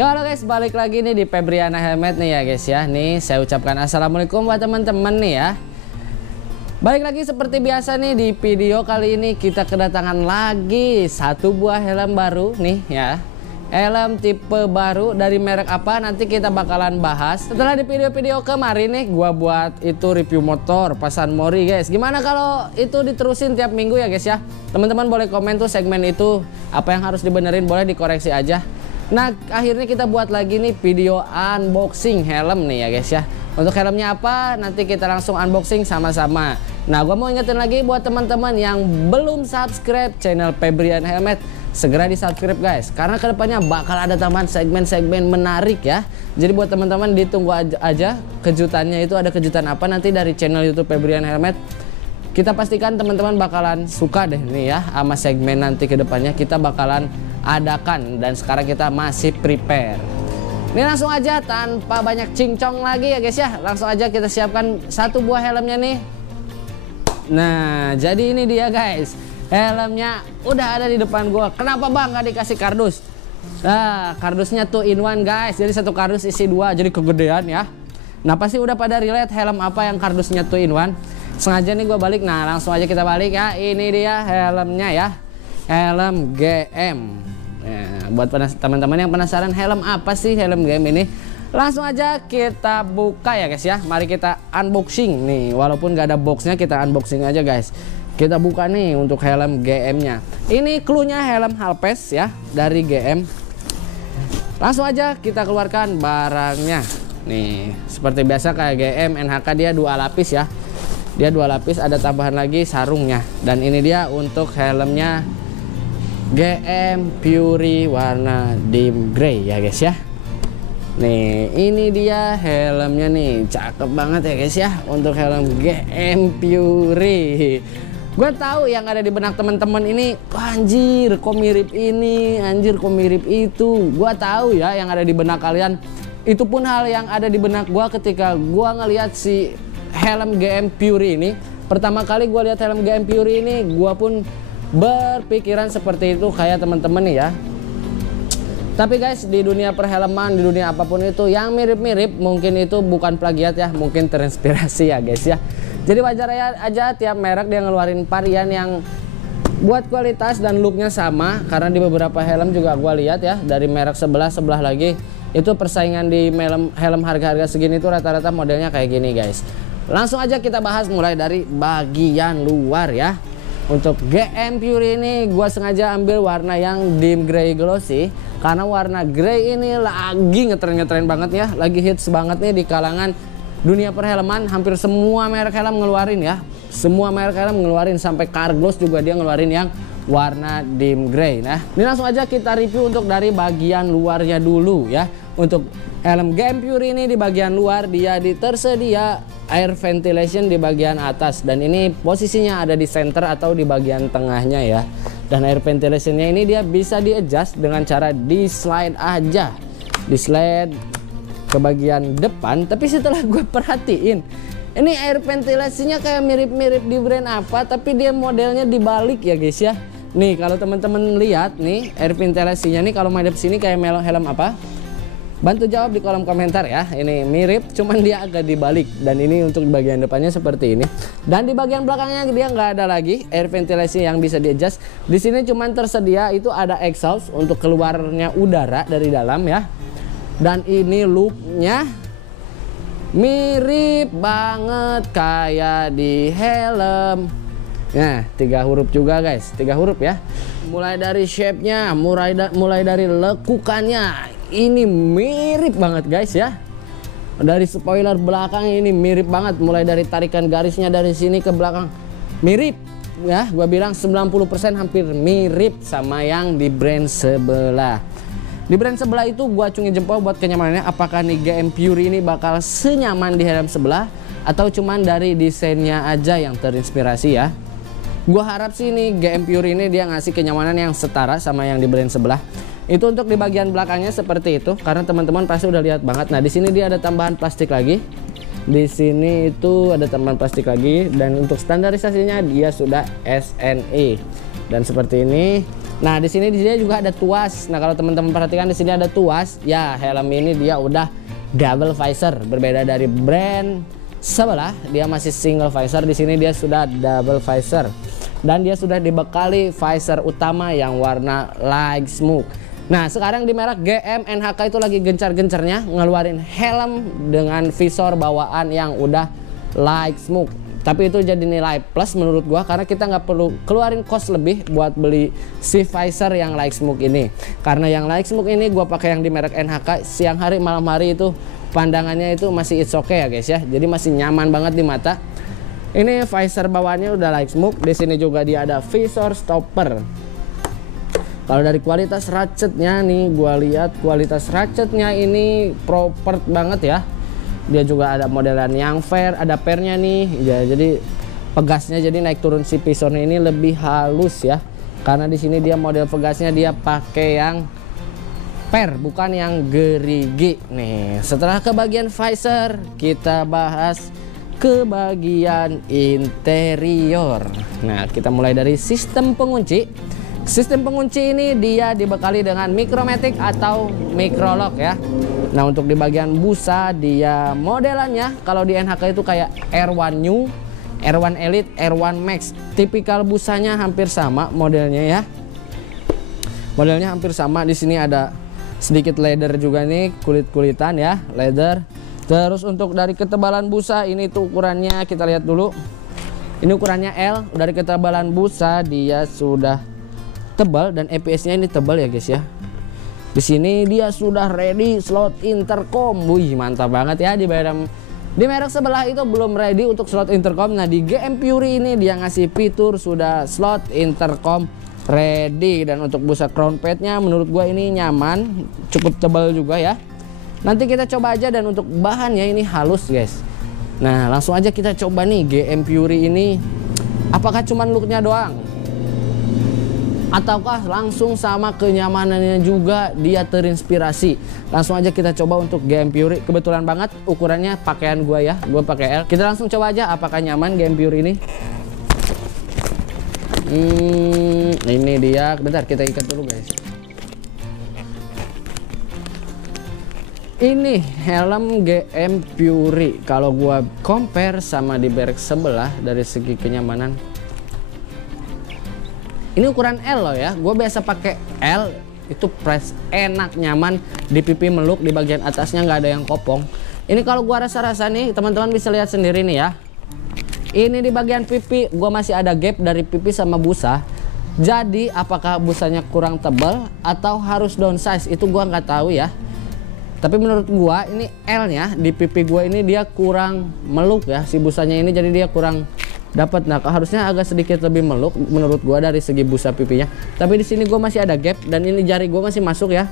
Ya halo guys, balik lagi nih di Febriana Helmet nih ya guys ya. Nih saya ucapkan assalamualaikum buat teman-teman nih ya. Balik lagi seperti biasa nih di video kali ini kita kedatangan lagi satu buah helm baru nih ya. Helm tipe baru dari merek apa nanti kita bakalan bahas. Setelah di video-video kemarin nih gua buat itu review motor Pasan Mori guys. Gimana kalau itu diterusin tiap minggu ya guys ya. Teman-teman boleh komen tuh segmen itu apa yang harus dibenerin, boleh dikoreksi aja. Nah akhirnya kita buat lagi nih video unboxing helm nih ya guys ya. Untuk helmnya apa nanti kita langsung unboxing sama-sama. Nah gua mau ingetin lagi buat teman-teman yang belum subscribe channel Febriana Helmet, segera di subscribe guys, karena kedepannya bakal ada tambahan segmen-segmen menarik ya. Jadi buat teman-teman ditunggu aja kejutannya, itu ada kejutan apa nanti dari channel YouTube Febriana Helmet. Kita pastikan teman-teman bakalan suka deh nih ya sama segmen nanti kedepannya kita bakalan adakan, dan sekarang kita masih prepare. Ini langsung aja tanpa banyak cincong lagi ya guys ya, langsung aja kita siapkan satu buah helmnya nih. Nah jadi ini dia guys, helmnya udah ada di depan gua. Kenapa bang nggak dikasih kardus? Nah kardusnya 2 in 1 guys, jadi satu kardus isi 2, jadi kegedean ya. Nah pasti udah pada relate helm apa yang kardusnya 2 in 1. Sengaja nih gue balik, nah langsung aja kita balik ya. Ini dia helmnya ya, helm GM. Nah, buat teman-teman yang penasaran helm apa sih helm GM ini, langsung aja kita buka ya guys ya. Mari kita unboxing nih, walaupun gak ada boxnya kita unboxing aja guys. Kita buka nih untuk helm GM-nya. Ini cluenya helm Halpes ya dari GM. Langsung aja kita keluarkan barangnya. Nih seperti biasa kayak GM NHK dia 2 lapis ya. Dia 2 lapis, ada tambahan lagi sarungnya. Dan ini dia untuk helmnya GM Fury warna dim grey ya guys ya. Nih ini dia helmnya nih, cakep banget ya guys ya untuk helm GM Fury. Gue tahu yang ada di benak teman-teman ini, anjir kok mirip ini, anjir kok mirip itu. Gue tahu ya yang ada di benak kalian. Itu pun hal yang ada di benak gue ketika gue ngelihat si helm GM Fury ini. Pertama kali gue lihat helm GM Fury ini, gue pun berpikiran seperti itu kayak teman-teman nih ya. Tapi guys di dunia perhelman, di dunia apapun itu yang mirip-mirip mungkin itu bukan plagiat ya, mungkin terinspirasi ya guys ya. Jadi wajar aja tiap merek dia ngeluarin varian yang buat kualitas dan looknya sama. Karena di beberapa helm juga gue lihat ya, dari merek sebelah lagi itu persaingan di helm harga-harga segini itu rata-rata modelnya kayak gini guys. Langsung aja kita bahas mulai dari bagian luar ya. Untuk GM Fury ini gue sengaja ambil warna yang dim grey glossy, karena warna grey ini lagi ngetren banget ya, lagi hits banget nih di kalangan dunia perhelman. Hampir semua merek helm ngeluarin ya, semua merek helm ngeluarin, sampai Carglass juga dia ngeluarin yang warna dim grey. Nah ini langsung aja kita review untuk dari bagian luarnya dulu ya. Untuk helm GM Fury ini di bagian luar dia tersedia air ventilation di bagian atas, dan ini posisinya ada di center atau di bagian tengahnya ya. Dan air ventilationnya ini dia bisa di adjust dengan cara di slide aja, di slide ke bagian depan. Tapi setelah gue perhatiin, ini air ventilasinya kayak mirip-mirip di brand apa, tapi dia modelnya dibalik ya guys ya. Nih kalau teman-teman lihat nih air ventilasinya nih kalau madep sini kayak helm apa? Bantu jawab di kolom komentar ya. Ini mirip, cuman dia agak dibalik. Dan ini untuk bagian depannya seperti ini. Dan di bagian belakangnya dia nggak ada lagi air ventilasi yang bisa di adjust. Di sini cuman tersedia itu ada exhaust untuk keluarnya udara dari dalam ya. Dan ini looknya mirip banget kayak di helm. Nah 3 huruf juga guys, 3 huruf ya. Mulai dari shape-nya, mulai dari lekukannya, ini mirip banget guys ya. Dari spoiler belakang ini mirip banget, mulai dari tarikan garisnya dari sini ke belakang mirip ya. Gua bilang 90% hampir mirip sama yang di brand sebelah. Di brand sebelah itu gua acungin jempol buat kenyamanannya. Apakah nih GM Fury ini bakal senyaman di helm sebelah atau cuman dari desainnya aja yang terinspirasi ya. Gua harap sih nih GM Fury ini dia ngasih kenyamanan yang setara sama yang di brand sebelah. Itu untuk di bagian belakangnya seperti itu, karena teman-teman pasti udah lihat banget. Nah di sini dia ada tambahan plastik lagi. Di sini itu ada tambahan plastik lagi, dan untuk standarisasinya dia sudah SNE. Dan seperti ini Nah, di sini dia juga ada tuas. Nah, kalau teman-teman perhatikan di sini ada tuas, ya helm ini dia udah double visor. Berbeda dari brand sebelah, dia masih single visor. Di sini dia sudah double visor. Dan dia sudah dibekali visor utama yang warna light smoke. Nah, sekarang di merek GM NHK itu lagi gencar-gencarnya ngeluarin helm dengan visor bawaan yang udah light smoke. Tapi itu jadi nilai plus menurut gua, karena kita nggak perlu keluarin cost lebih buat beli si visor yang light smoke ini. Karena yang light smoke ini gua pakai yang di merek NHK, siang hari malam hari itu pandangannya itu masih it's okay ya guys ya. Jadi masih nyaman banget di mata. Ini visor bawaannya udah light smoke. Di sini juga dia ada visor stopper. Kalau dari kualitas ratchetnya nih, gua lihat kualitas ratchetnya ini proper banget ya. Dia juga ada modelan yang fair, ada pairnya nih ya, jadi pegasnya jadi naik turun si pistonnya ini lebih halus ya, karena di sini dia model pegasnya dia pakai yang pair bukan yang gerigi nih. Setelah ke bagian visor, kita bahas ke bagian interior. Nah, kita mulai dari sistem pengunci. Sistem pengunci ini dia dibekali dengan Micromatic atau Microlock ya. Nah, untuk di bagian busa dia modelannya kalau di NHK itu kayak R1 New, R1 Elite, R1 Max. Tipikal busanya hampir sama modelnya ya. Modelnya hampir sama. Di sini ada sedikit leather juga nih, kulit-kulitan ya, leather. Terus untuk dari ketebalan busa ini tuh ukurannya kita lihat dulu. Ini ukurannya L. Dari ketebalan busa dia sudah tebal dan EPS-nya ini tebal ya guys ya. Di sini dia sudah ready slot intercom. Wih, mantap banget ya. Di merek sebelah itu belum ready untuk slot intercom. Nah, di GM Fury ini dia ngasih fitur sudah slot intercom ready. Dan untuk busa crown pad-nya menurut gua ini nyaman, cukup tebal juga ya. Nanti kita coba aja, dan untuk bahannya ini halus guys. Nah, langsung aja kita coba nih GM Fury ini. Apakah cuman looknya doang? Ataukah langsung sama kenyamanannya juga dia terinspirasi? Langsung aja kita coba untuk GM Fury. Kebetulan banget ukurannya pakaian gua ya, gua pakai L. Kita langsung coba aja apakah nyaman GM Fury ini. Ini dia. Bentar, kita ikat dulu guys. Ini helm GM Fury. Kalau gua compare sama di merek sebelah dari segi kenyamanan, ini ukuran L loh ya. Gue biasa pakai L, itu press enak, nyaman, di pipi meluk, di bagian atasnya nggak ada yang kopong. Ini kalau gue rasa-rasa nih, teman-teman bisa lihat sendiri nih ya. Ini di bagian pipi gue masih ada gap dari pipi sama busa. Jadi apakah busanya kurang tebal atau harus downsize, itu gue nggak tahu ya. Tapi menurut gue ini L-nya di pipi gue ini dia kurang meluk ya, si busanya ini, jadi dia kurang dapat. Nah, harusnya agak sedikit lebih meluk menurut gua dari segi busa pipinya. Tapi di sini gua masih ada gap, dan ini jari gua masih masuk ya.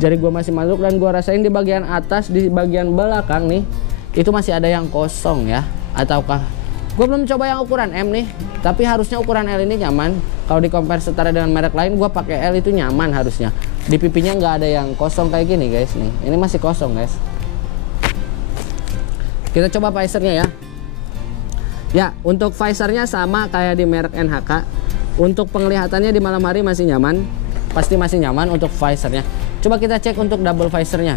Jari gua masih masuk, dan gua rasain di bagian atas, di bagian belakang nih itu masih ada yang kosong ya. Ataukah gua belum coba yang ukuran M nih, tapi harusnya ukuran L ini nyaman. Kalau di compare setara dengan merek lain, gua pakai L itu nyaman harusnya. Di pipinya nggak ada yang kosong kayak gini guys nih. Ini masih kosong guys. Kita coba visornya ya. Ya, untuk visornya sama kayak di merek NHK. Untuk penglihatannya di malam hari masih nyaman, pasti masih nyaman untuk visornya. Coba kita cek untuk double visornya.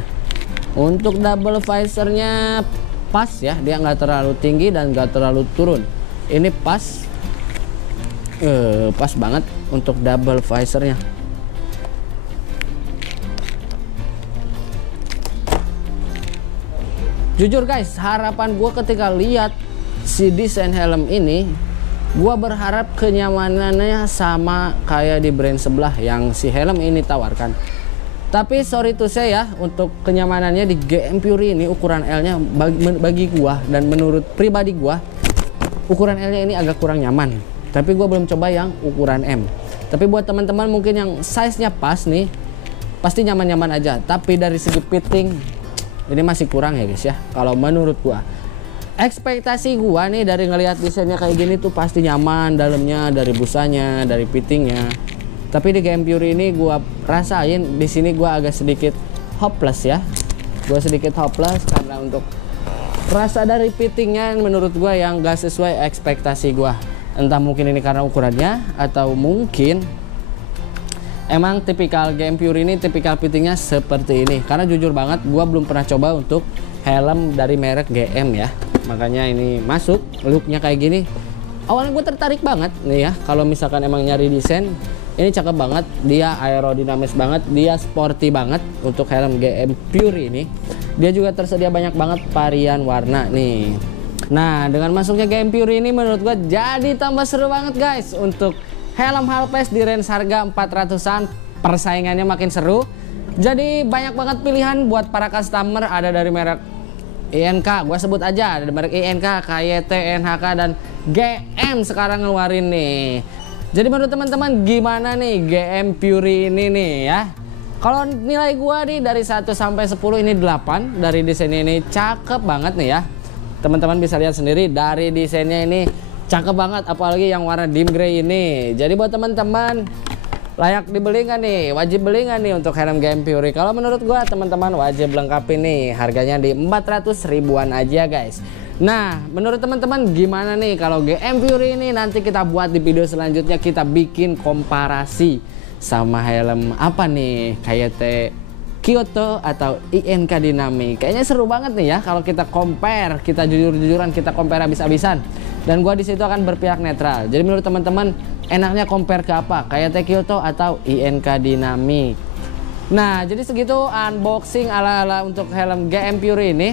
Untuk double visornya pas ya, dia nggak terlalu tinggi dan nggak terlalu turun. Ini pas, pas banget untuk double visornya. Jujur guys, harapan gue ketika lihat si desain helm ini, gua berharap kenyamanannya sama kayak di brand sebelah yang si helm ini tawarkan. Tapi sorry to say ya, untuk kenyamanannya di GM Fury ini ukuran L-nya bagi gua dan menurut pribadi gua, ukuran L-nya ini agak kurang nyaman. Tapi gua belum coba yang ukuran M. Tapi buat teman-teman mungkin yang size-nya pas nih, pasti nyaman-nyaman aja. Tapi dari segi fitting ini masih kurang ya guys ya, kalau menurut gua. Ekspektasi gua nih dari ngelihat desainnya kayak gini tuh pasti nyaman dalamnya, dari busanya, dari fittingnya. Tapi di GM Fury ini gua rasain di sini gua agak sedikit hopeless ya. Gua sedikit hopeless karena untuk rasa dari fittingnya menurut gua yang gak sesuai ekspektasi gua. Entah mungkin ini karena ukurannya atau mungkin emang tipikal GM Fury ini tipikal fittingnya seperti ini. Karena jujur banget gua belum pernah coba untuk helm dari merek GM ya. Makanya ini masuk looknya kayak gini. Awalnya gue tertarik banget nih ya. Kalau misalkan emang nyari desain, ini cakep banget. Dia aerodinamis banget, dia sporty banget untuk helm GM Fury ini. Dia juga tersedia banyak banget varian warna nih. Nah, dengan masuknya GM Fury ini menurut gue jadi tambah seru banget guys untuk helm Halfest di range harga 400-an. Persaingannya makin seru. Jadi banyak banget pilihan buat para customer, ada dari merek INK, gue sebut aja, ada merek INK, KYT, NHK, dan GM sekarang ngeluarin nih. Jadi menurut teman-teman gimana nih GM Fury ini nih ya? Kalau nilai gue nih dari 1 sampai 10 ini 8. Dari desainnya ini cakep banget nih ya. Teman-teman bisa lihat sendiri dari desainnya ini cakep banget, apalagi yang warna dim grey ini. Jadi buat teman-teman, layak dibeli nggak nih? Wajib beli nggak nih untuk helm GM Fury? Kalau menurut gua teman-teman wajib lengkapi nih. Harganya di 400 ribuan aja guys. Nah, menurut teman-teman gimana nih kalau GM Fury ini? Nanti kita buat di video selanjutnya, kita bikin komparasi sama helm apa nih, KYT Kyoto atau INK Dynamic. Kayaknya seru banget nih ya kalau kita compare, kita jujur-jujuran, kita compare habis-habisan. Dan gua di situ akan berpihak netral. Jadi menurut teman-teman enaknya compare ke apa? KYT Kyoto atau INK Dynamic? Nah, jadi segitu unboxing ala-ala untuk helm GM Fury ini.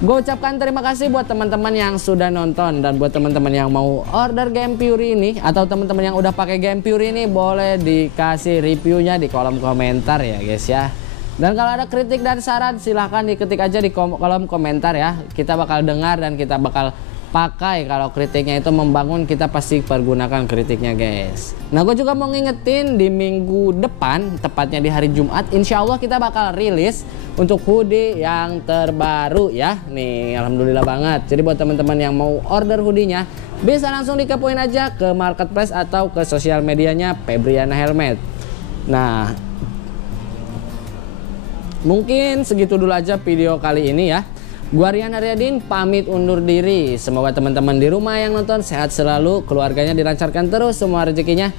Gue ucapkan terima kasih buat teman-teman yang sudah nonton, dan buat teman-teman yang mau order GM Fury ini atau teman-teman yang udah pakai GM Fury ini, boleh dikasih reviewnya di kolom komentar ya guys ya. Dan kalau ada kritik dan saran silahkan diketik aja di kolom komentar ya. Kita bakal dengar dan kita bakal pakai. Kalau kritiknya itu membangun, kita pasti pergunakan kritiknya guys. Nah, gue juga mau ngingetin di minggu depan, tepatnya di hari Jumat, insya Allah kita bakal rilis untuk hoodie yang terbaru ya. Nih, alhamdulillah banget. Jadi buat teman-teman yang mau order hoodie-nya, bisa langsung dikepoin aja ke marketplace atau ke sosial medianya Febriana Helmet. Nah, mungkin segitu dulu aja video kali ini ya. Gua Rian Haryadin pamit undur diri. Semoga teman-teman di rumah yang nonton sehat selalu, keluarganya dilancarkan terus semua rezekinya.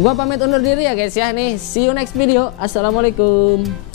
Gua pamit undur diri ya guys ya nih. See you next video. Assalamualaikum.